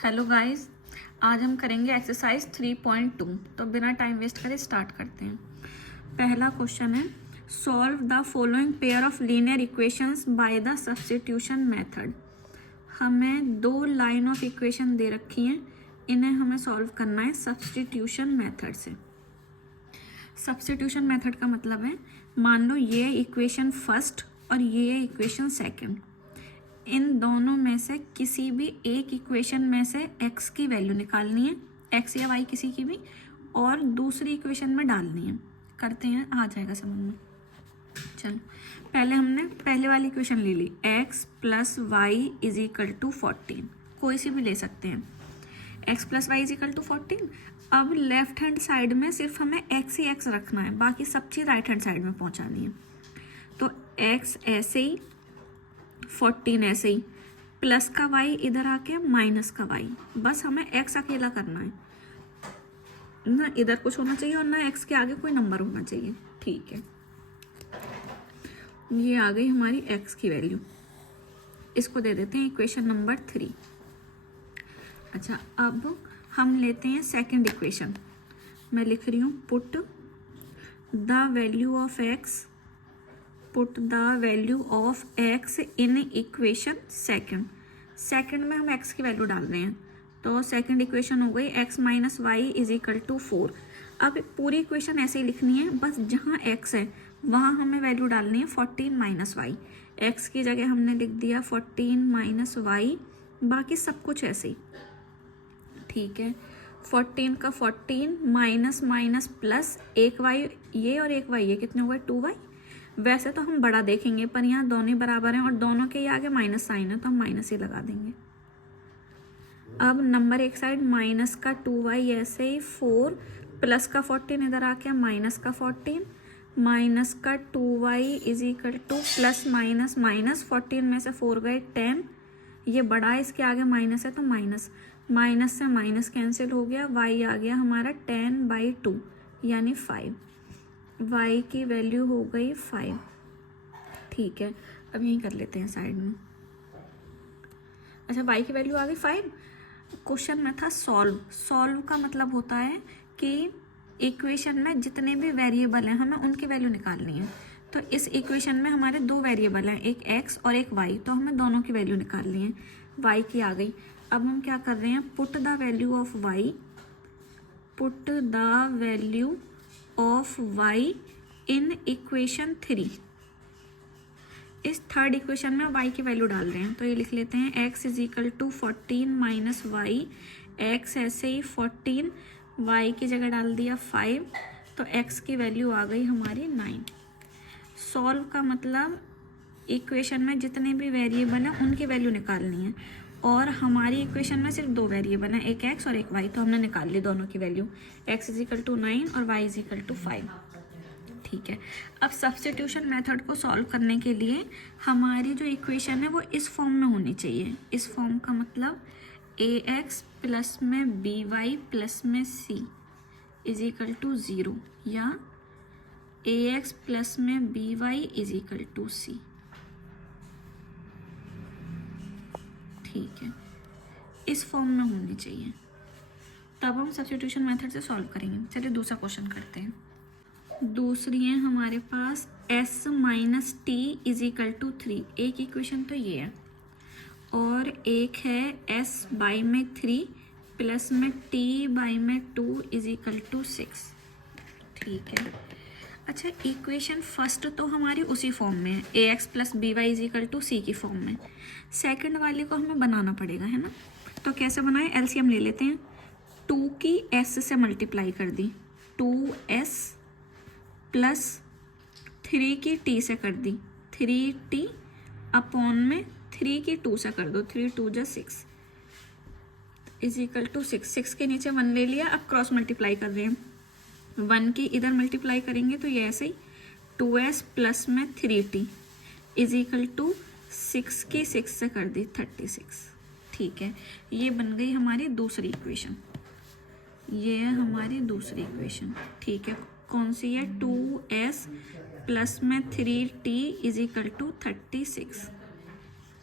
Hello guys, आज हम करेंगे एक्सरसाइज 3.2। तो बिना टाइम वेस्ट करे स्टार्ट करते हैं। पहला क्वेश्चन है, solve the following pair of linear equations by the substitution method. हमें दो लाइन ऑफ इक्वेशन दे रखी हैं, इन्हें हमें सॉल्व करना है सब्स्टिट्यूशन मेथड से। सब्स्टिट्यूशन मेथड का मतलब है, मान लो ये इक्वेशन फर्स्ट और ये इक्वेशन सेकंड, इन दोनों में से किसी भी एक इक्वेशन में से x की वैल्यू निकालनी है, x या y किसी की भी, और दूसरी इक्वेशन में डालनी है। करते हैं, आ जाएगा समझ में। चलो, पहले हमने पहले वाली इक्वेशन ले ली, x plus y is equal to 14। कोई सी भी ले सकते हैं, x plus y is equal to 14। अब लेफ्ट हैंड साइड में सिर्फ हमें x ही x रखना है, बाकी सब चीज़ राइट हैंड साइड में पहुंचानी है। तो x ऐसे ही, 14 ऐसे ही, प्लस का y इधर आके माइनस का y, बस हमें x अकेला करना है ना, इधर कुछ होना चाहिए और ना x के आगे कोई नंबर होना चाहिए। ठीक है, ये आ गई हमारी x की वैल्यू, इसको दे देते हैं इक्वेशन नंबर 3। अच्छा, अब हम लेते हैं सेकंड इक्वेशन। मैं लिख रही हूँ, put the value of x, put the value of x in equation second. Second में हम x की वैल्यू डाल रहे हैं, तो सेकंड इक्वेशन हो गई x minus y is equal to 4। अब पूरी इक्वेशन ऐसे ही लिखनी है, बस जहाँ x है वहाँ हमें वैल्यू डालनी है 14 माइनस वाई। x की जगह हमने लिख दिया 14 माइनस वाई, बाकी सब कुछ ऐसे ही। ठीक है, 14 का 14 माइनस माइनस प्लस, एक y ये और एक y ये, कितने हुए 2y। वैसे तो हम बड़ा देखेंगे, पर यहाँ दोनों बराबर हैं और दोनों के आगे माइनस साइन है, तो हम माइनस ही लगा देंगे। अब नंबर एक साइड, माइनस का 2y ऐसे ही, 4 प्लस का 14 इधर आके माइनस का 14, माइनस का 2y is equal two plus minus minus, 14 में से 4 गए 10, ये बड़ा है इसके आगे माइनस है तो माइनस, माइनस से माइनस कैंसिल हो गया, y आ गया हमारा 10/2 यानी 5। y की वैल्यू हो गई 5। ठीक है, अब यही कर लेते हैं साइड में। अच्छा, y की वैल्यू आ गई 5। क्वेश्चन में था सॉल्व। सॉल्व का मतलब होता है कि इक्वेशन में जितने भी वेरिएबल हैं हमें उनकी वैल्यू निकालनी है। तो इस इक्वेशन में हमारे दो वेरिएबल हैं, एक x और एक y, तो हमें दोनों की वैल्यू निकालनी है। y की आ गई। अब हम क्या कर रहे हैं, put the value of y, put the value of y in equation 3। इस थर्ड इक्वेशन में y की वैल्यू डाल रहे हैं, तो ये लिख लेते हैं x is equal to 14 minus y, x ऐसे ही 14, y की जगह डाल दिया 5, तो x की वैल्यू आ गई हमारी 9। सॉल्व का मतलब इक्वेशन में जितने भी वेरिएबल हैं उनकी वैल्यू निकालनी है, और हमारी इक्वेशन में सिर्फ दो वेरिएबल हैं, एक x और एक y, तो हमने निकाल ली दोनों की value, x is equal to 9 और y इज इक्वल टू 5। ठीक है, अब सब्स्टिट्यूशन मेथड को सॉल्व करने के लिए हमारी जो इक्वेशन है वो इस फॉर्म में होनी चाहिए। इस फॉर्म का मतलब ax प्लस में by प्लस में c इज इक्वल टू 0, या ax प्लस में by is equal to c। ठीक है, इस फॉर्म में होनी चाहिए, तब हम सब्स्टिट्यूशन मेथड से सॉल्व करेंगे। चलिए दूसरा क्वेश्चन करते हैं। दूसरी है हमारे पास s minus t is equal to 3। एक इक्वेशन तो ये है, और एक है s बाई में 3 प्लस में t बाई में 2 इज इक्वल टू 6। ठीक है, अच्छा, इक्वेशन फर्स्ट तो हमारी उसी फॉर्म में है, ax plus B Y is equal to C की फॉर्म में। सेकंड वाले को हमें बनाना पड़ेगा, है ना। तो कैसे बनाए, एलसीएम ले लेते हैं। 2 की s से मल्टीप्लाई कर दी, 2s प्लस 3 की t से कर दी, 3t अपॉन में 3 की 2 से कर दो, 3 2 जा 6 इज इक्वल टू 6। 6 के नीचे 1 ले लिया, अब क्रॉस मल्टीप्लाई कर रहे हैं, 1 की इधर मल्टीप्लाई करेंगे तो ये ऐसे ही 2s प्लस में 3t इज इक्वल टू 6 की 6 से कर दी 36। ठीक है, ये बन गई हमारी दूसरी इक्वेशन, ये है हमारी दूसरी इक्वेशन। ठीक है, कौन सी है, 2s प्लस में 3t इज इक्वल टू 36।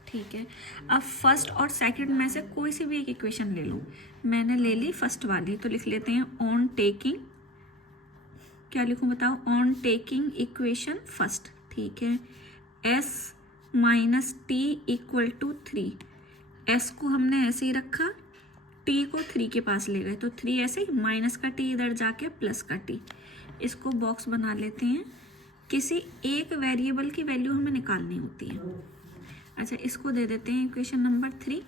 ठीक। ठीक है। अब फर्स्ट और सेकंड में से कोई सी भी एक इक्वेशन ले लो। मैंने ले ली फर्स्ट वाली, तो लिख लेते हैं ऑन टेकिंग, क्या लिखूं बताओ, ऑन टेकिंग इक्वेशन फर्स्ट, ठीक है। s minus t equal to 3, s को हमने ऐसे ही रखा, t को 3 के पास ले गए, तो 3 ऐसे ही, माइनस का t इधर जाके प्लस का t, इसको बॉक्स बना लेते हैं। किसी एक वेरिएबल की वैल्यू हमें निकालनी होती है। अच्छा, इसको दे देते हैं इक्वेशन नंबर 3।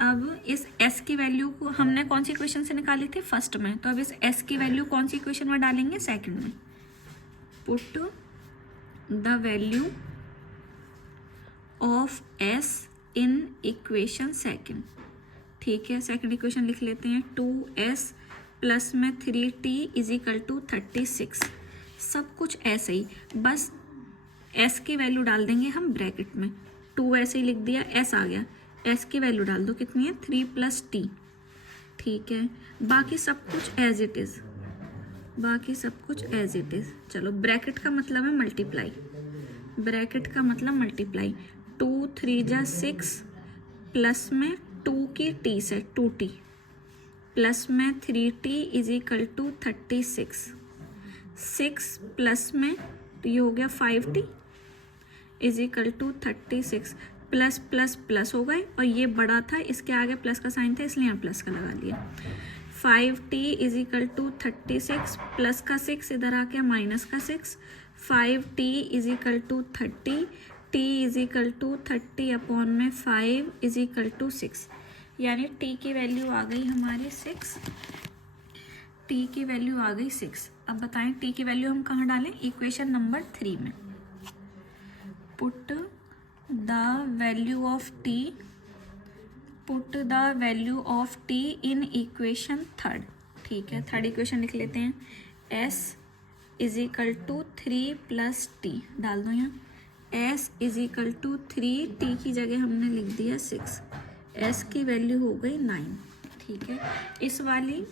अब इस s की वैल्यू को हमने कौन सी इक्वेशन से निकाली थी, फर्स्ट में, तो अब इस s की वैल्यू कौन सी इक्वेशन में डालेंगे, सेकंड में। Put the value of s in equation second, ठीक है। सेकंड इक्वेशन लिख लेते हैं 2s प्लस में 3t इज इक्वल टू 36। सब कुछ ऐसे ही, बस s की वैल्यू डाल देंगे हम ब्रैकेट में, 2 ऐसे ही लिख दिया, s आ गया, s की वैल्यू डाल दो, कितनी है 3 प्लस t, ठीक है। बाकी सब कुछ एज इट इज़, बाकी सब कुछ एज इट इज़। चलो, ब्रैकेट का मतलब है मल्टीप्लाई, ब्रैकेट का मतलब मल्टीप्लाई, 2 3 जा 6 प्लस में 2 की t से 2t प्लस में 3t is equal to 36, 6 plus में तो ये हो गया 5t is equal to 36, plus plus plus हो गए, और ये बड़ा था, इसके आगे प्लस का साइन था, इसलिए यहाँ प्लस का लगा लिया। 5t is equal to 36, plus का 6 इधर आ गया, माइनस का 6, 5t is equal to 30, t is equal to 30 upon में 5 इज इक्वल टू 6, यानी t की वैल्यू आ गई हमारी 6, t की वैल्यू आ गई 6। अब बताएं t की वैल्यू हम कहाँ डालें, इक्वेशन नंबर 3 में। Put the value of t, put the value of t in equation third, ठीक है। थर्ड इक्वेशन लिख लेते हैं, s is equal to 3 plus t, डाल दो यहाँ, s is equal to 3, t की जगह हमने लिख दिया 6, s की वैल्यू हो गई 9, ठीक है। इस वाली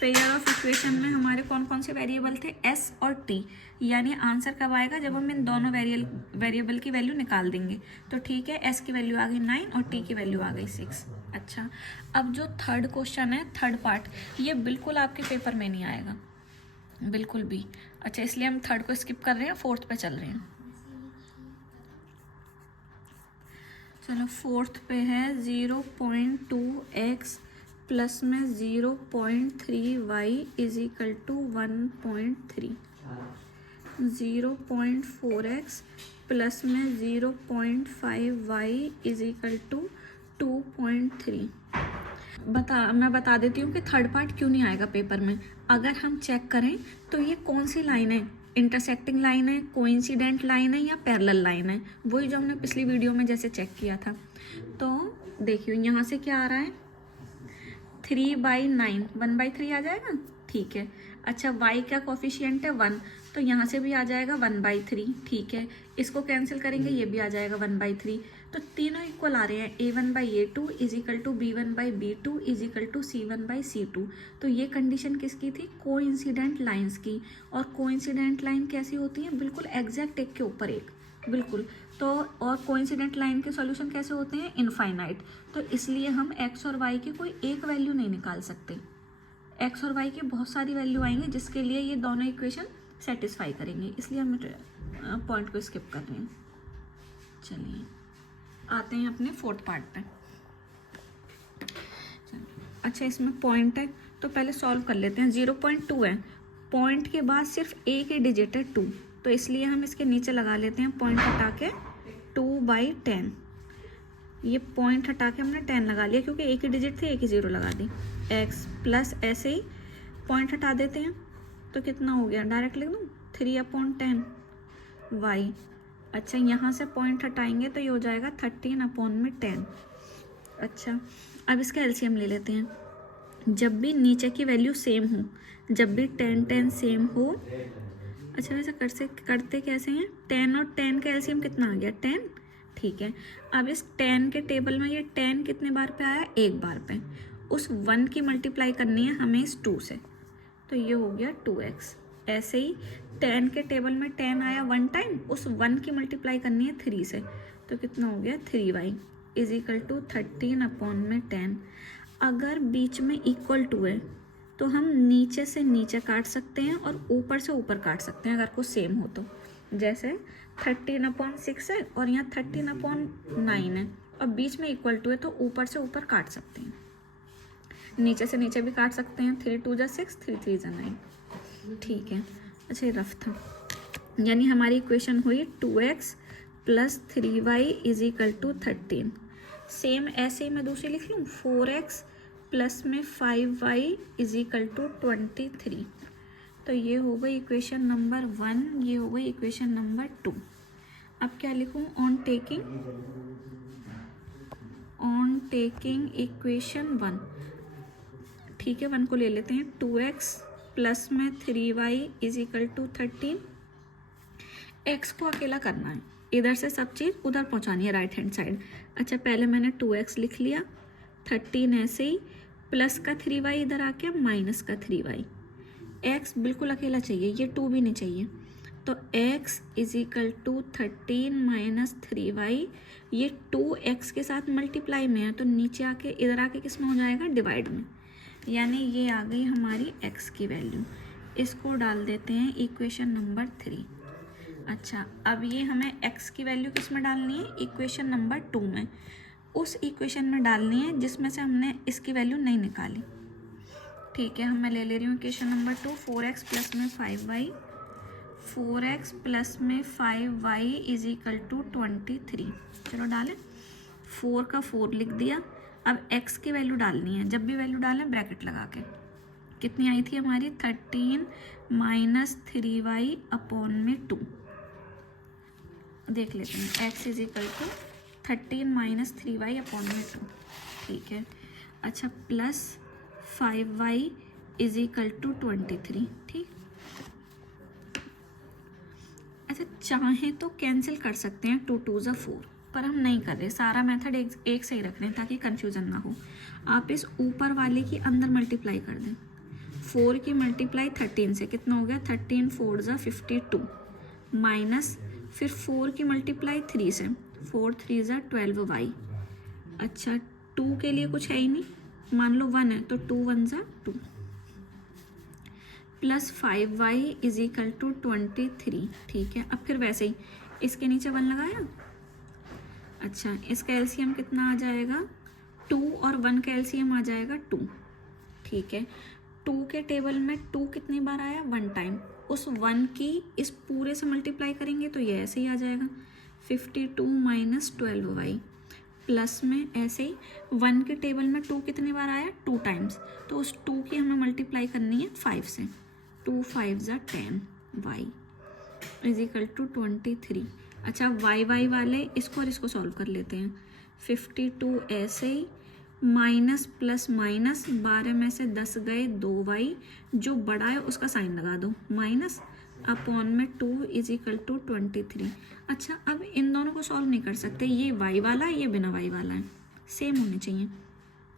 पेयर ऑफ इक्वेशन में हमारे कौन कौन से वेरिएबल थे, s और t, यानी आंसर कब आएगा, जब हम इन दोनों वेरिएबल की वैल्यू निकाल देंगे। तो ठीक है, s की वैल्यू आ गई 9 और t की वैल्यू आ गई 6। अच्छा, अब जो थर्ड क्वेश्चन है, थर्ड पार्ट, ये बिल्कुल आपके पेपर में नहीं आएगा, बिल्कुल भी। अच्छा, इसलिए हम थर्ड को स्किप कर रहे हैं, फोर्थ पे चल रहे हैं। चलो, फोर्थ पे है 0.2x प्लस में 0.3y is equal to 1.3, 0.4x plus में 0.5y इज इक्वल टू 2.3। मैं बता देती हूँ कि थर्ड पार्ट क्यों नहीं आएगा पेपर में। अगर हम चेक करें तो ये कौन सी लाइन है, इंटरसेक्टिंग लाइन है, कोइंसिडेंट लाइन है या पैरेलल लाइन है, वही जो हमने पिछली वीडियो में जैसे चेक किया था। तो देखियो यहाँ से क्या आ रहा है, 3/9, 1/3 आ जाएगा, ठीक है। अच्छा, y का कोफिशिएंट है 1, तो यहाँ से भी आ जाएगा 1/3, ठीक है। इसको कैंसिल करेंगे, ये भी आ जाएगा 1/3, तो तीनों इक्वल आ रहे हैं, a1/a2 is equal to b1/b2 is equal to c1/c2। तो ये कंडीशन किसकी थी, कोइंसिडेंट लाइंस की। और कोइंसिडेंट लाइन कैसी होती है, बिल्कुल एग्जैक्ट एक के ऊपर एक, बिल्कुल। तो और कोइंसिडेंट लाइन के सॉल्यूशन कैसे होते हैं, इनफाइनाइट। तो इसलिए हम x और y की कोई एक वैल्यू नहीं निकाल सकते, x और y की बहुत सारी वैल्यू आएंगे जिसके लिए ये दोनों इक्वेशन सेटिस्फाई करेंगे, इसलिए हम पॉइंट को स्किप कर रहे हैं। चलिए आते हैं अपने फोर्थ पार्ट पे। अच्छा, इसमें पॉइंट है तो पहले सॉल्व कर लेते हैं। 0.2 है, पॉइंट के बाद सिर्फ एक ही डिजिट है 2, तो इसलिए हम इसके नीचे लगा लेते हैं पॉइंट हटा के 2/10। ये पॉइंट हटा के हमने 10 लगा लिया क्योंकि एक ही डिजिट थी, एक ही 0 लगा दी। x प्लस ऐसे ही पॉइंट हटा देते हैं तो कितना हो गया, डायरेक्ट लिख दूँ 3/10 y। अच्छा, यहाँ से पॉइंट हटाएंगे तो ये हो जाएगा 13/10। अच्छा, अब इसका एलसीएम ले लेते हैं। जब भी नीचे की वैल्यू सेम हो, जब भी 10 सेम हो। अच्छा, वैसे करते कैसे हैं, 10 और 10 का एलसीएम कितना आ गया, 10, ठीक है। अब इस 10 के टेबल में ये 10 कितने बार पे आया, एक बार पे। उस 1 की मल्टीप्लाई करनी है हमें इस 2 से, तो ये हो गया 2x। ऐसे ही 10 के टेबल में 10 आया 1 टाइम, उस 1 की मल्टीप्लाई करनी है 3 से, तो कितना हो गया 3y is equal to 13 upon में 10। अगर बीच में इक्वल टू है तो हम नीचे से नीचे काट सकते हैं और ऊपर से ऊपर काट सकते हैं अगर कुछ सेम हो तो। जैसे 13/6 है और यहाँ 13/9 है और बीच में इक्वल टू है तो ऊपर से ऊपर काट सकते हैं, नीचे से नीचे भी काट सकते हैं। 3 2 जा 6, 3 3 जा 9। ठीक है, अच्छा ये रफ था। यानी हमारी इक्वेशन हुई 2x + 3y is equal to 13। Same ऐसे ही मैं दूसरी लिख लूँ, 4x प्लस में 5y इज इक्वल टू 23। तो ये हो गई इक्वेशन नंबर 1, ये हो गई इक्वेशन नंबर 2। अब क्या लिखूँ, ऑन टेकिंग इक्वेशन 1। ठीक है, 1 को ले लेते हैं। 2x प्लस में 3y is equal to 13। x को अकेला करना है, इधर से सब चीज़ उधर पहुंचानी है राइट हैंड साइड। अच्छा पहले मैंने 2x लिख लिया, 13 ऐसे ही, प्लस का 3y इधर आ गया, माइनस का 3y। x बिल्कुल अकेला चाहिए, ये 2 भी नहीं चाहिए, तो x is equal to 13 minus 3y। ये 2x के साथ मल्टीप्लाई में है तो नीचे आके इधर आके किस में हो जाएगा, डिवाइड में। यानी ये आ गई हमारी x की वैल्यू। इसको डाल देते हैं इक्वेशन नंबर 3। अच्छा अब ये हमें x की वैल्यू किस में डालनी है, इक्वेशन नंबर 2 में, उस इक्वेशन में डालनी है जिसमें से हमने इसकी वैल्यू नहीं निकाली। ठीक है, मैं ले रही हूँ इक्वेशन नंबर 2, 4x प्लस में 5y, 4x प्लस में 5y इज इक्वल टू 23। चलो डालें, 4 का 4 लिख दिया। अब x की वैल्यू डालनी है, जब भी वैल्यू डालें ब्रैकेट लगा के। कितनी आई थी हमारी, 13 माइनस 3y अपॉन में 2। देख लेते हैं, x is equal to 13 minus 3y upon में 2। ठीक है, अच्छा plus 5y is equal to 23। ठीक, अच्छा चाहे तो कैंसिल कर सकते हैं, 2 2 जा 4, पर हम नहीं कर रहे। सारा मेथड एक से ही रख रहे हैं ताकि कंफ्यूजन ना हो। आप इस ऊपर वाले की अंदर मल्टीप्लाई कर दें। 4 की मल्टीप्लाई 13 से कितना हो गया, 13 4 जा 52, माइनस फिर 4 की मल्टीप्लाई 3 से, 4 3 जा 12y। अच्छा 2 के लिए कुछ है ही नहीं, मान लो 1 है तो 2 1 जा 2, plus 5y is equal to 23। ठीक है, अब फिर वैसे ही इसके नीचे 1 लगाया। अच्छा इसका एलसीएम कितना आ जाएगा, 2 और 1 का एलसीएम आ जाएगा 2। ठीक है, 2 के टेबल में 2 कितनी बार आया, 1 टाइम, उस 1 की इस पूरे से मल्टीप्लाई करेंगे तो ये ऐसे ही आ जाएगा, 52 माइनस 12y, प्लस में ऐसे ही 1 के टेबल में 2 कितनी बार आया, 2 टाइम्स, तो उस 2 की हमें मल्टीप्लाई करनी है 5 से, 2 5 जा 10 y इज इक्वल टू 23। अच्छा y वाले इसको और इसको सॉल्व कर लेते हैं। 52 ऐसे ही, माइनस प्लस माइनस, 12 में से 10 गए 2y, जो बड़ा है उसका साइन लगा दो, माइनस अपॉन में 2 इज इक्वल टू 23। अच्छा अब इन दोनों को सॉल्व नहीं कर सकते, ये y वाला है ये बिना y वाला है, सेम होने चाहिए।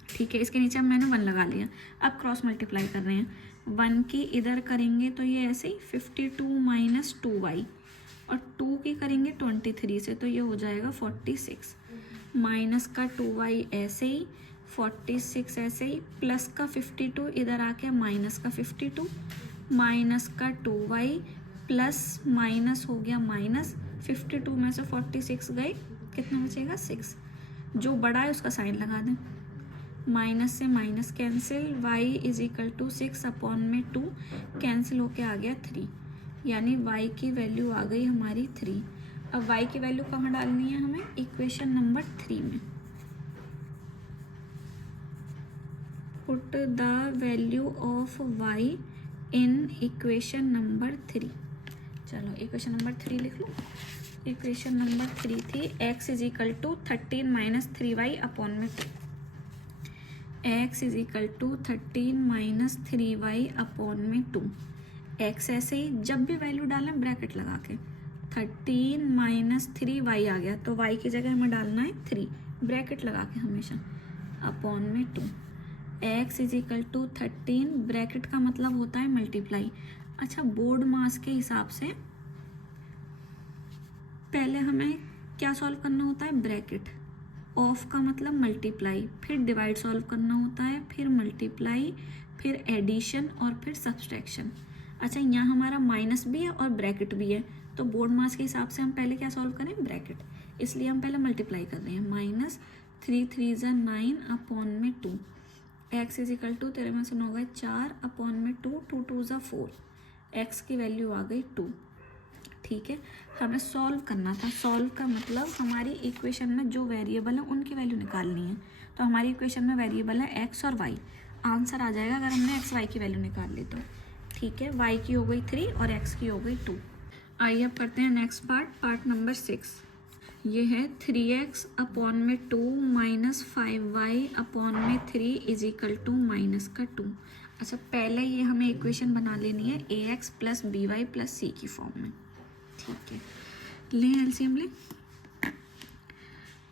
ठीक है, इसके नीचे अब मैंने 1 लगा लिया। अब क्रॉस मल्टीप्लाई कर रहे हैं, 1 की इधर करेंगे तो ये ऐसे ही 52 माइनस 2y, और 2 की करेंगे 23 से तो ये हो जाएगा 46, माइनस का 2y ऐसे ही, 46 ऐसे ही, प्लस का 52 इधर आके माइनस का 52, माइनस का 2y, प्लस माइनस हो गया माइनस, 52 में से 46 गए, कितना बचेगा 6, जो बड़ा है उसका साइन लगा दें, माइनस से minus cancel, y is equal to 6 upon में 2 कैंसिल होके आ गया 3, यानी y की वैल्यू आ गई हमारी 3। अब y की वैल्यू कहाँ डालनी है हमें, इक्वेशन नंबर 3 में। Put the value of y in equation number 3। चलो इक्वेशन नंबर 3 लिख लो। इक्वेशन नंबर 3 थी x is equal to 13 minus 3y upon में 2। x is equal to 13 minus 3y upon में 2। x ऐसे ही जब भी वैल्यू डालें ब्रैकेट लगा के, 13 माइनस 3y आ गया तो y की जगह हमें डालना है 3, ब्रैकेट लगा के हमेशा, अपॉन में 2। x is equal to 13, bracket का मतलब होता है मल्टीप्लाई। अच्छा, बोर्ड मास के हिसाब से पहले हमें क्या सॉल्व करना होता है, ब्रैकेट। ऑफ का मतलब मल्टीप्लाई, फिर डिवाइड सॉल्व करना होता है, फिर मल्टीप्लाई, फिर एडिशन और फिर सब्सट्रैक्शन। अच्छा, यहाँ हमारा माइनस भी है और ब्रैकेट भी है, तो बोर्ड मास के हिसाब से हम पहले क्या सॉल्व करें, ब्रैकेट। इसलिए हम पहले मल्टीप्लाई कर रहे हैं, माइनस 3 3 ज़ा 9 अपॉन में 2, एक्स इज इक्वल टू, तेरे में से 9 गए 4 अपॉन में 2, 2 2 ज़ा 4, एक्स की वैल्यू आ गई 2। ठीक है, हमें सॉल्व करना था। सॉल्व का मतलब हमारी इक्वेशन में जो वेरिएबल है उनकी वैल्यू निकालनी है। तो हमारी इक्वेशन में वेरिएबल है एक्स और वाई, आंसर आ जाएगा अगर हमने एक्स वाई की वैल्यू निकाल ली तो। ठीक है, वाई की हो गई 3 और एक्स की हो गई 2। आइए अब करते हैं नेक्स्ट पार्ट, पार्ट नंबर 6। ये है 3x अपॉन में 2 माइनस 5y अपॉन में 3 इज इक्वल टू माइनस का 2। अच्छा, पहले ये हमें इक्वेशन बना लेनी है ax plus B Y plus C की फॉर्म में। ठीक है, लें एलसीएम लें।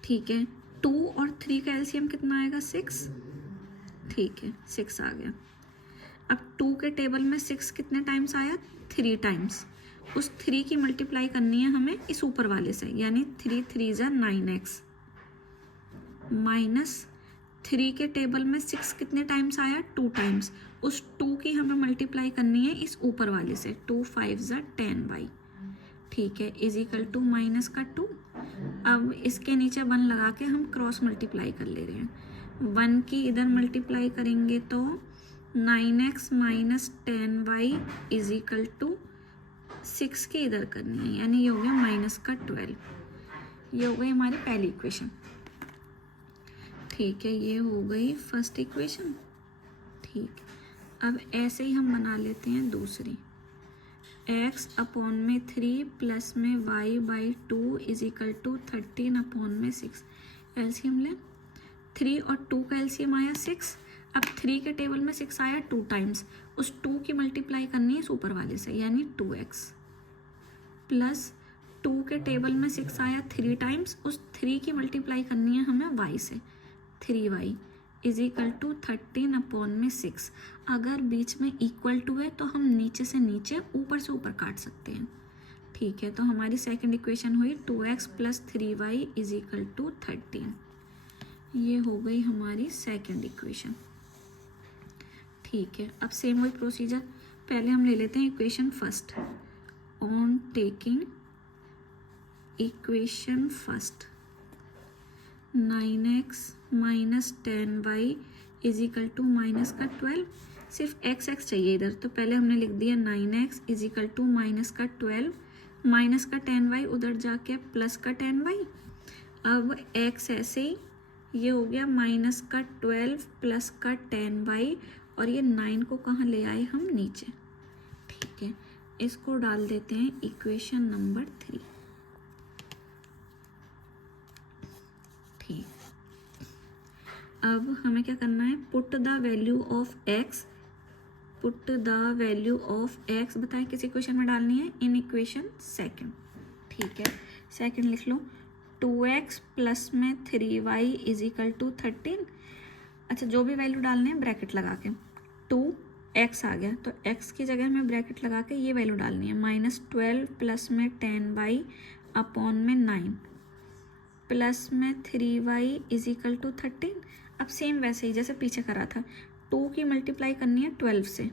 ठीक है, 2 और 3 का एलसीएम कितना आएगा, 6। ठीक है, 6 आ गया। अब 2 के टेबल में 6 कितने टाइम्स आया, 3 टाइम्स। उस 3 की मल्टीप्लाई करनी है हमें इस ऊपर वाले से, यानी 3 3 ज़ा 9x माइनस 3 के टेबल में 6 कितने टाइम्स आया, 2 टाइम्स। उस 2 की हमें मल्टीप्लाई करनी है इस ऊपर वाले से, 2 5 ज़ा 10y। ठीक है, इज इक्वल टू माइनस का 2। अब इसके नीचे 1 लगा के हम क्रॉस मल्टीप्लाई कर ले रहे हैं। 1 की इधर मल्टीप्लाई करेंगे तो 9x माइनस 10y इज इक्वल टू 6 की इधर करनी है, यानी ये हो गया माइनस का 12। ये हो गई हमारी पहली इक्वेशन। ठीक है, ये हो गई फर्स्ट इक्वेशन। ठीक, अब ऐसे ही हम बना लेते हैं दूसरी, x अपॉन में 3 प्लस में y by 2 is equal to 13 upon में 6। एलसीएम लें, 3 और 2 का एलसीएम आया 6। अब 3 के टेबल में 6 आया 2 टाइम्स, उस 2 की मल्टीप्लाई करनी है इस ऊपर वाले से, यानी 2x प्लस 2 के टेबल में 6 आया 3 टाइम्स, उस 3 की मल्टीप्लाई करनी है हमें y से, 3y is equal to 13 upon में 6। अगर बीच में इक्वल टू है तो हम नीचे से नीचे ऊपर से ऊपर काट सकते हैं। ठीक है, तो हमारी सेकंड इक्वेशन हुई 2x plus 3y is equal to 13। ये हो गई हमारी सेकंड इक्वेशन। ठीक है, अब सेम वही प्रोसीजर, पहले हम ले लेते हैं equation first. On taking equation first, 9x माइनस 10y is equal to minus का 12। सिर्फ x चाहिए इधर, तो पहले हमने लिख दिया 9x is equal to minus का 12, माइनस का 10y उधर जाके प्लस का 10y। अब x ऐसे ही, ये हो गया माइनस का 12 प्लस का 10y, और ये 9 को कहाँ ले आए हम, नीचे। ठीक है, इसको डाल देते हैं इक्वेशन नंबर 3। ठीक, अब हमें क्या करना है, put the value of x, put the value of x बताएं किस इक्वेशन में डालनी है, इन इक्वेशन सेकंड। ठीक है, सेकंड लिख लो, 2x प्लस में 3y इज इक्वल टू 13। अच्छा, जो भी वैल्यू डालने हैं ब्रैकेट लगा के, 2x आ गया तो x की जगह में ब्रैकेट लगा के ये वैल्यू डालनी है, माइनस 12 प्लस में 10y अपॉन में 9 प्लस में 3y इज इक्वल टू 13। अब सेम वैसे ही जैसे पीछे करा था, 2 की मल्टीप्लाई करनी है 12 से,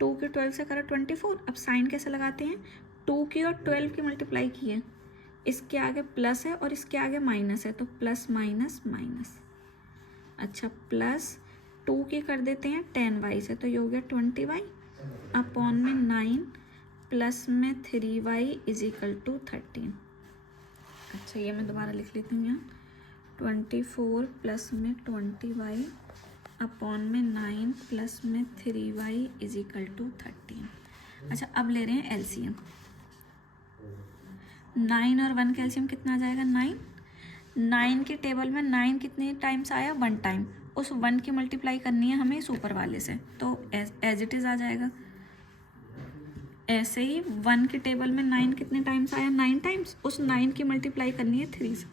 2 की 12 से करा 24। अब साइन कैसे लगाते हैं, 2 की और 12 की मल्टीप्लाई की है, इसके आगे प्लस है और इसके आगे माइनस है, तो प्लस माइनस माइनस। अच्छा, प्लस 2 की कर देते हैं 10y से, तो ये हो गया 20y अपॉन में 9 प्लस में 3y इज इक्वल टू 13। अच्छा, ये मैं दोबारा लिख लेती हूँ यहाँ, 24 प्लस में 20y अपॉन में 9 प्लस में 3y इज इक्वल टू 13। अच्छा, अब ले रहे हैं एलसीएम। 9 और 1 का एलसीएम कितना आ जाएगा, 9। 9 के टेबल में 9 कितने टाइम्स आया, 1 टाइम, उस 1 की मल्टीप्लाई करनी है हमें इस ऊपर वाले से, तो एज इट इज़ आ जाएगा। ऐसे ही 1 के टेबल में 9 कितने टाइम्स आया, 9 टाइम्स, उस 9 की मल्टीप्लाई करनी है 3 से,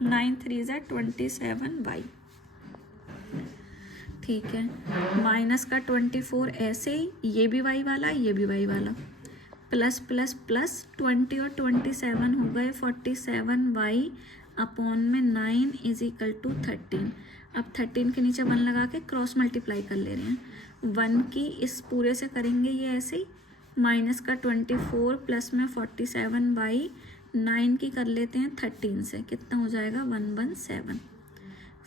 9 3 ज़ा 27y। ठीक है, माइनस का 24 ऐसे ही, ये भी वाई वाला, ये भी वाई वाला, प्लस प्लस प्लस 20 और 27 हो गए 47 वाई अपॉन में 9 इज इक्वल टू 13। अब 13 के नीचे 1 लगा के क्रॉस मल्टीप्लाई कर ले रहे हैं। 1 की इस पूरे से करेंगे ये ऐसे ही, माइनस का 24 प्लस में 47 वाई 9 की कर लेते हैं 13 से, कितना हो जाएगा 117।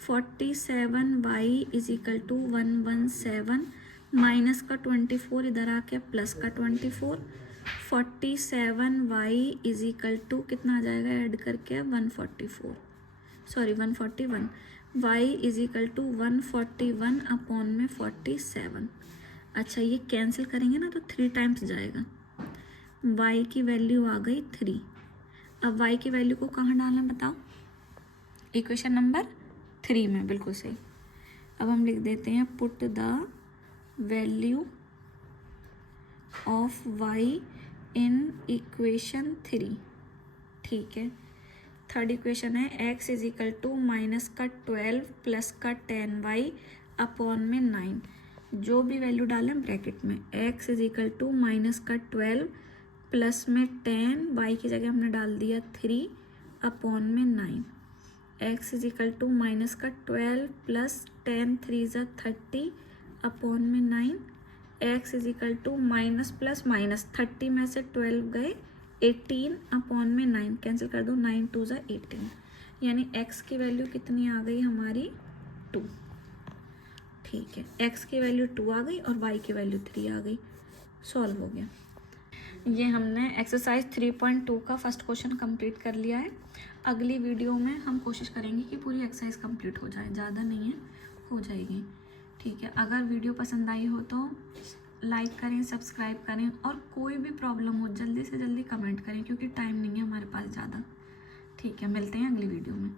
47 y is equal to 117, minus का 24 इधर आके प्लस का 24, 47 वाई इज इक्वल टू कितना आ जाएगा ऐड करके 141 y is equal to 141 upon में 47। अच्छा ये कैंसिल करेंगे ना तो 3 टाइम्स जाएगा। वाई की वैल्यू आ गई 3। अब वाई की वैल्यू को कहाँ डालना बताओ, इक्वेशन नंबर 3 में, बिल्कुल सही। अब हम लिख देते हैं put the value of y in equation 3। ठीक है, थर्ड इक्वेशन है x is equal to minus का 12 प्लस का 10 वाई अपॉन में 9। जो भी वैल्यू डालें ब्रैकेट में, x is equal to minus का 12 प्लस में 10 वाई की जगह हमने डाल दिया 3 अपॉन में 9। x is equal to minus का 12 प्लस 10 3 ज़ा 30 अपॉन में 9। x is equal to minus plus minus 30 में से 12 गए 18 अपॉन में 9, कैंसिल कर दो, 9 2 ज़ा 18, यानी x की वैल्यू कितनी आ गई हमारी 2। ठीक है, x की वैल्यू 2 आ गई और y की वैल्यू 3 आ गई। सॉल्व हो गया। ये हमने एक्सरसाइज 3.2 का फर्स्ट क्वेश्चन कंप्लीट कर लिया है। अगली वीडियो में हम कोशिश करेंगे कि पूरी एक्सरसाइज कंप्लीट हो जाए, ज़्यादा नहीं है, हो जाएगी। ठीक है, अगर वीडियो पसंद आई हो तो लाइक करें, सब्सक्राइब करें, और कोई भी प्रॉब्लम हो जल्दी से जल्दी कमेंट करें, क्योंकि टाइम नहीं है हमारे पास ज़्यादा। ठीक है, मिलते हैं अगली वीडियो में।